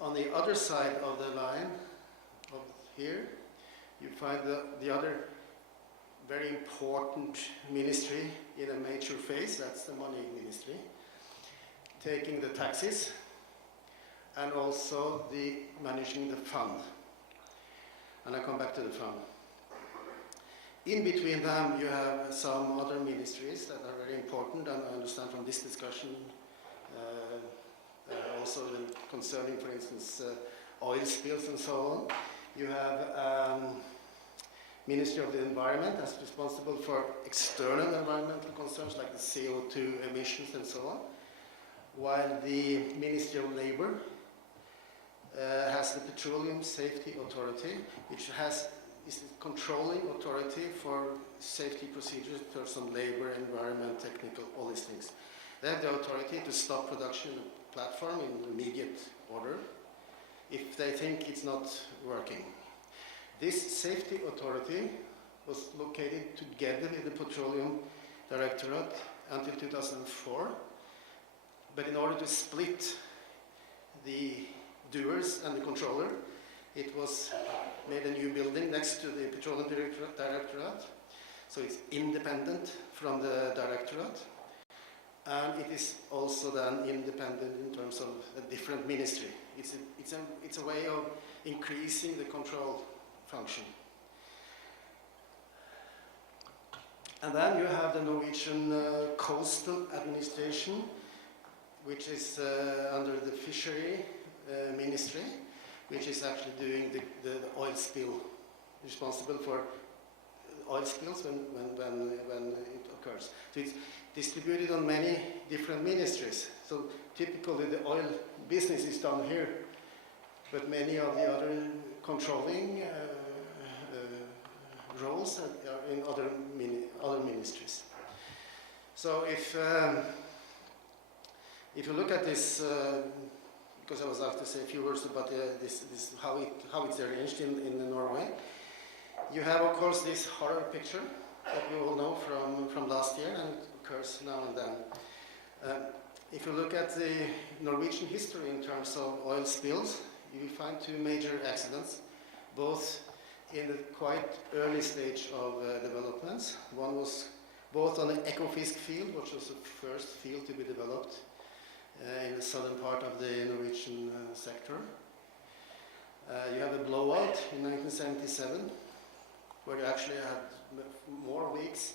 On the other side of the line, of here, you find the other very important ministry in a major phase, that's the money ministry, taking the taxes and also the managing the fund. And I come back to the fund. In between them, you have some other ministries that are very important, and I understand from this discussion, also concerning, for instance, oil spills and so on. You have Ministry of the Environment that's responsible for external environmental concerns like the CO2 emissions and so on, while the Ministry of Labor has the Petroleum Safety Authority, which is the controlling authority for safety procedures, person, labor, environment, technical, all these things. They have the authority to stop production of the platform in immediate order if they think it's not working. This safety authority was located together with the Petroleum Directorate until 2004, but in order to split the doers and the controller, it was made a new building next to the Petroleum Directorate, so it's independent from the Directorate, and it is also then independent in terms of a different ministry. It's a way of increasing the control function. And then you have the Norwegian Coastal Administration, which is under the Fishery Ministry, which is actually doing the oil spill, responsible for oil spills when it occurs. So it's distributed on many different ministries. So typically the oil business is done here, but many of the other controlling roles are in other ministries. So if you look at this, because I was asked to say a few words about this how it's arranged in Norway, you have of course this horror picture that we all know from last year, and it occurs now and then. If you look at the Norwegian history in terms of oil spills, you will find two major accidents, both in the quite early stage of developments. One was both on the Ekofisk field, which was the first field to be developed in the southern part of the Norwegian sector. You have a blowout in 1977, where you actually had more weeks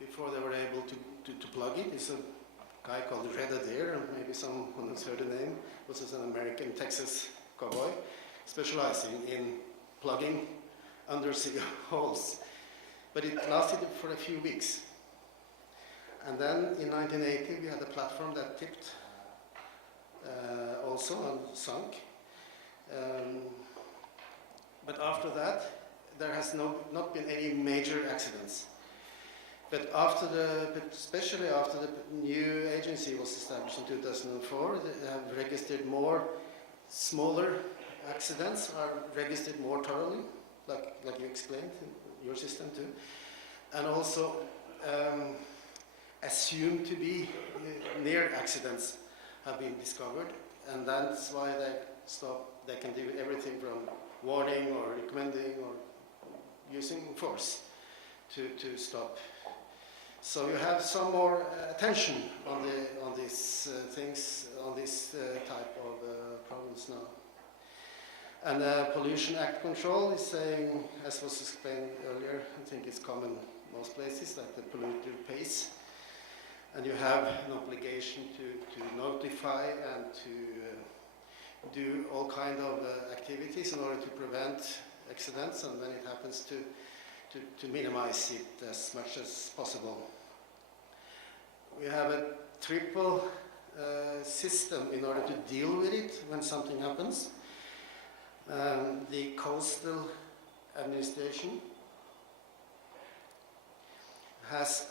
before they were able to plug it. It's a guy called Red Adair, and maybe someone has heard the name, which is an American Texas cowboy, specializing in plugging undersea holes. But it lasted for a few weeks. And then in 1980 we had a platform that tipped also and sunk. But after that there has not been any major accidents. But especially after the new agency was established in 2004, they have registered more smaller accidents, are registered more thoroughly, like you explained in your system too, and also assumed to be near accidents have been discovered, and that's why they can do everything from warning or recommending or using force to stop. So you have some more attention on these things, on this type of problems now. And the Pollution Act control is saying, as was explained earlier, I think it's common most places, that the polluter pays. And you have an obligation to notify and to do all kind of activities in order to prevent accidents, and when it happens to minimize it as much as possible. We have a triple system in order to deal with it when something happens. The Coastal Administration has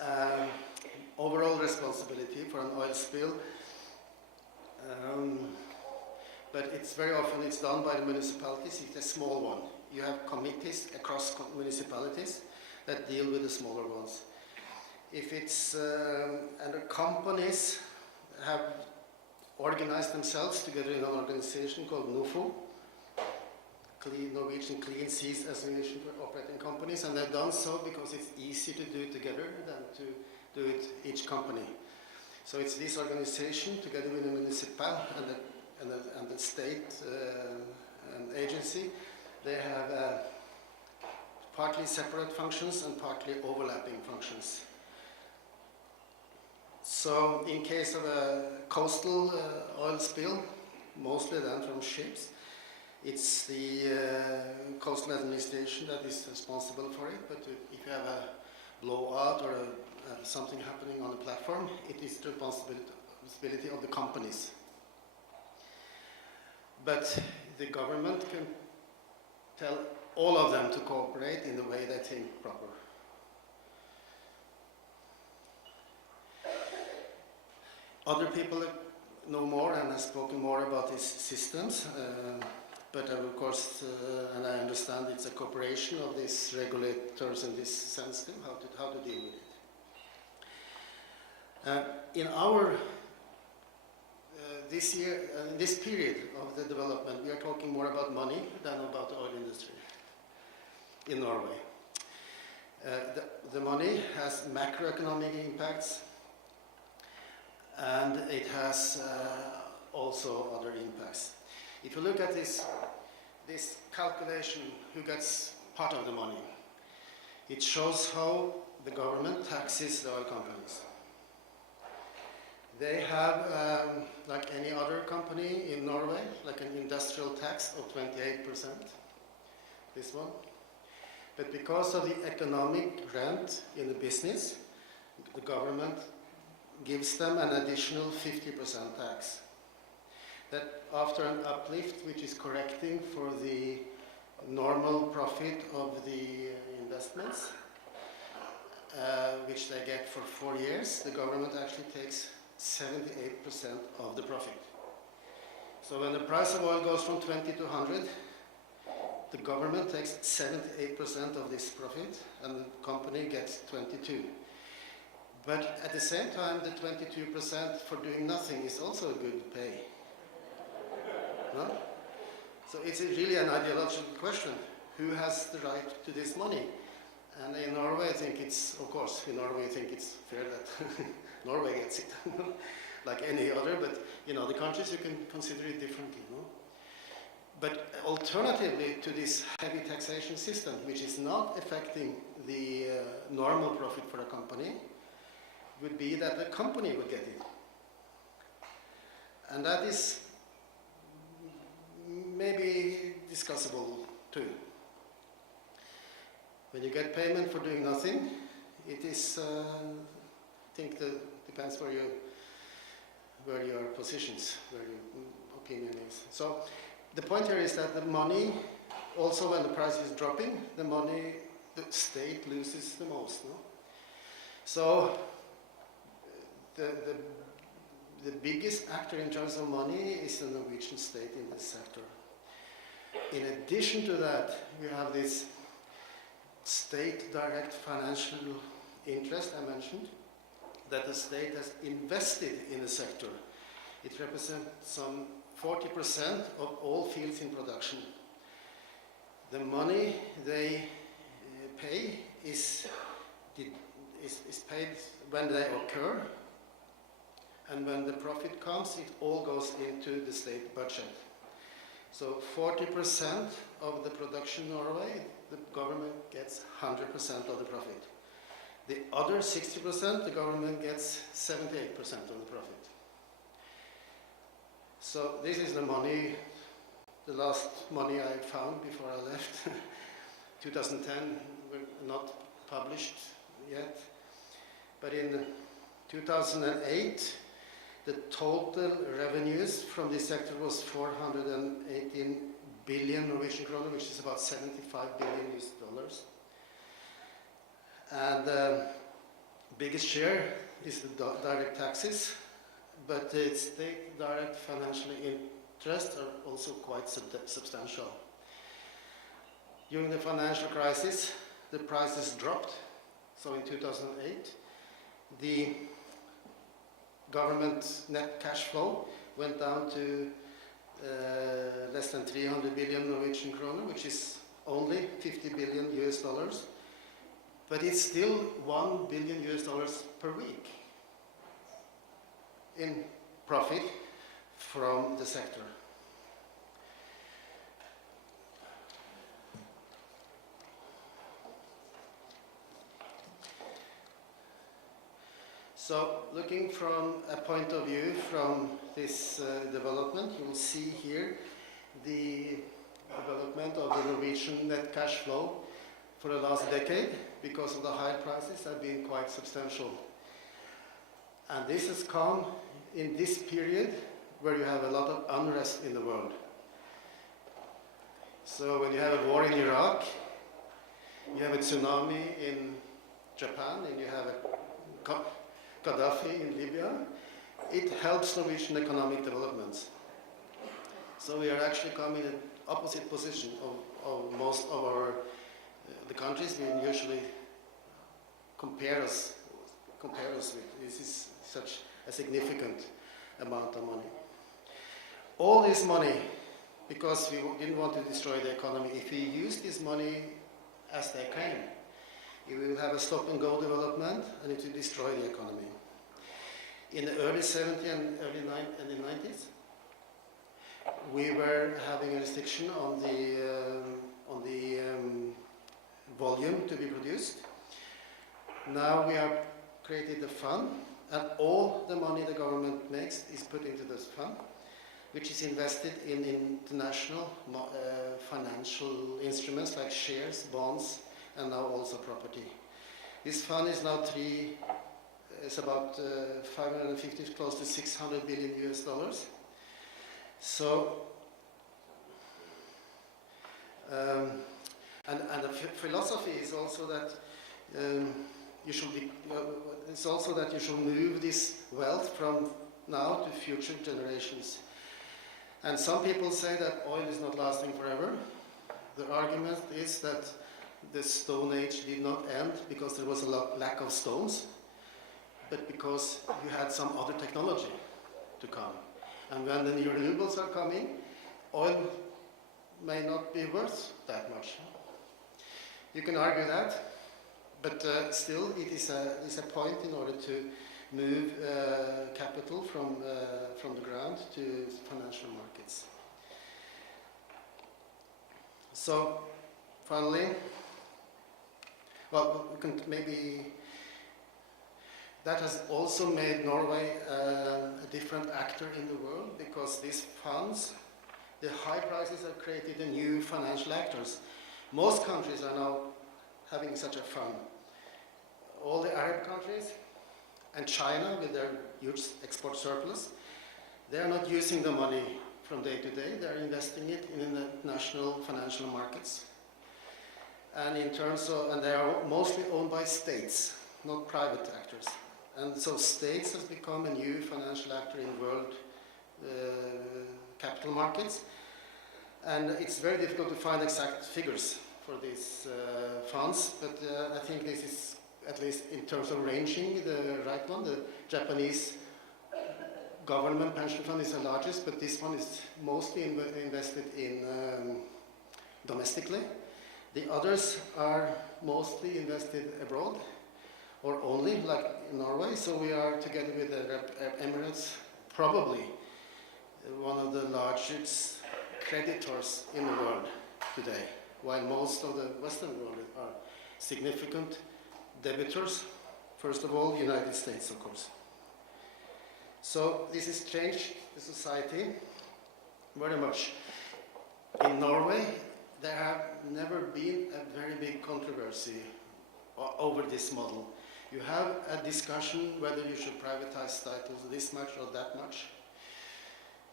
overall responsibility for an oil spill, but it's very often it's done by the municipalities. It's a small one. You have committees across municipalities that deal with the smaller ones. If it's and the companies have organized themselves together in an organization called NUFO, Norwegian Clean Seas Association for Operating Companies, and they've done so because it's easier to do it together than to do it each company. So it's this organization together with the municipal and the state and agency. They have partly separate functions and partly overlapping functions. So in case of a coastal oil spill, mostly then from ships, it's the coastal administration that is responsible for it, but if you have a blowout or something happening on the platform, it is the responsibility of the companies. But the government can tell all of them to cooperate in the way they think proper. Other people know more and have spoken more about these systems, but of course, and I understand it's a cooperation of these regulators in this sense too, how to deal with it. In our this year, in this period of the development, we are talking more about money than about the oil industry in Norway. The money has macroeconomic impacts, and it has also other impacts. If you look at this calculation, who gets part of the money, it shows how the government taxes the oil companies. They have, like any other company in Norway, like an industrial tax of 28%, this one. But because of the economic grant in the business, the government gives them an additional 50% tax. That after an uplift, which is correcting for the normal profit of the investments, which they get for 4 years, the government actually takes 78% of the profit. So when the price of oil goes from 20 to 100, the government takes 78% of this profit and the company gets 22. But at the same time, the 22% for doing nothing is also a good pay. No? So it's really an ideological question. Who has the right to this money? And in Norway, I think it's, of course, in Norway I think it's fair that Norway gets it, like any other, but in other countries you can consider it differently. No? But alternatively to this heavy taxation system, which is not affecting the normal profit for a company, would be that the company would get it. And that is maybe discussable too. When you get payment for doing nothing, it is, I think that depends where your positions, where your opinion is. So the point here is that the money, also when the price is dropping, the money, the state loses the most. No? So the biggest actor in terms of money is the Norwegian state in this sector. In addition to that, we have this state direct financial interest I mentioned, that the state has invested in the sector. It represents some 40% of all fields in production. The money they pay is paid when they occur, and when the profit comes, it all goes into the state budget. So 40% of the production in Norway, the government gets 100% of the profit. The other 60%, the government gets 78% of the profit. So this is the money, the last money I found before I left. 2010 were not published yet. But in 2008, the total revenues from this sector was 418 billion Norwegian kroner, which is about $75 billion US. And the biggest share is the direct taxes, but the state direct financial interests are also quite substantial. During the financial crisis, the prices dropped. So in 2008, the government net cash flow went down to less than 300 billion Norwegian kroner, which is only 50 billion US dollars, but it's still 1 billion US dollars per week in profit from the sector. So, looking from a point of view from this development, you will see here the development of the Norwegian net cash flow for the last decade, because of the high prices, have been quite substantial. And this has come in this period where you have a lot of unrest in the world. So when you have a war in Iraq, you have a tsunami in Japan, and you have a Gaddafi in Libya, it helps Norwegian economic developments. So we are actually coming in opposite position of most of our the countries we usually compare us with. This is such a significant amount of money. All this money, because we didn't want to destroy the economy, if we use this money as they came, we will have a stop-and-go development, and it will destroy the economy. In the early 70s and early 90s, we were having a restriction on the volume to be produced. Now we have created a fund, and all the money the government makes is put into this fund, which is invested in international financial instruments like shares, bonds, and now also property. This fund is now it's about 550, close to 600 billion US dollars. So, and the philosophy is also that you should move this wealth from now to future generations. And some people say that oil is not lasting forever. The argument is that the Stone Age did not end because there was a lack of stones, but because you had some other technology to come. And when the new renewables are coming, oil may not be worth that much. You can argue that, but still it is a point in order to move capital from the ground to financial markets. So, finally, well, we can maybe. That has also made Norway a different actor in the world, because these funds, the high prices have created a new financial actors. Most countries are now having such a fund. All the Arab countries and China, with their huge export surplus, they are not using the money from day to day. They are investing it in the national financial markets. And and they are mostly owned by states, not private actors. And so states has become a new financial actor in world capital markets. And it's very difficult to find exact figures for these funds, but I think this is, at least in terms of ranging, the right one. The Japanese government pension fund is the largest, but this one is mostly invested in domestically. The others are mostly invested abroad, or only, like in Norway. So we are, together with the Emirates, probably one of the largest creditors in the world today, while most of the Western world are significant debitors. First of all, the United States, of course. So this has changed the society very much. In Norway, there have never been a very big controversy over this model. You have a discussion whether you should privatize titles this much or that much.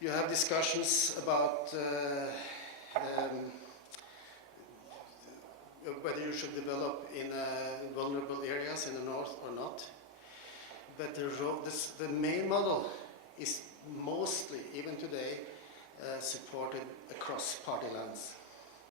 You have discussions about whether you should develop in vulnerable areas in the north or not. But the main model is mostly, even today, supported across party lines.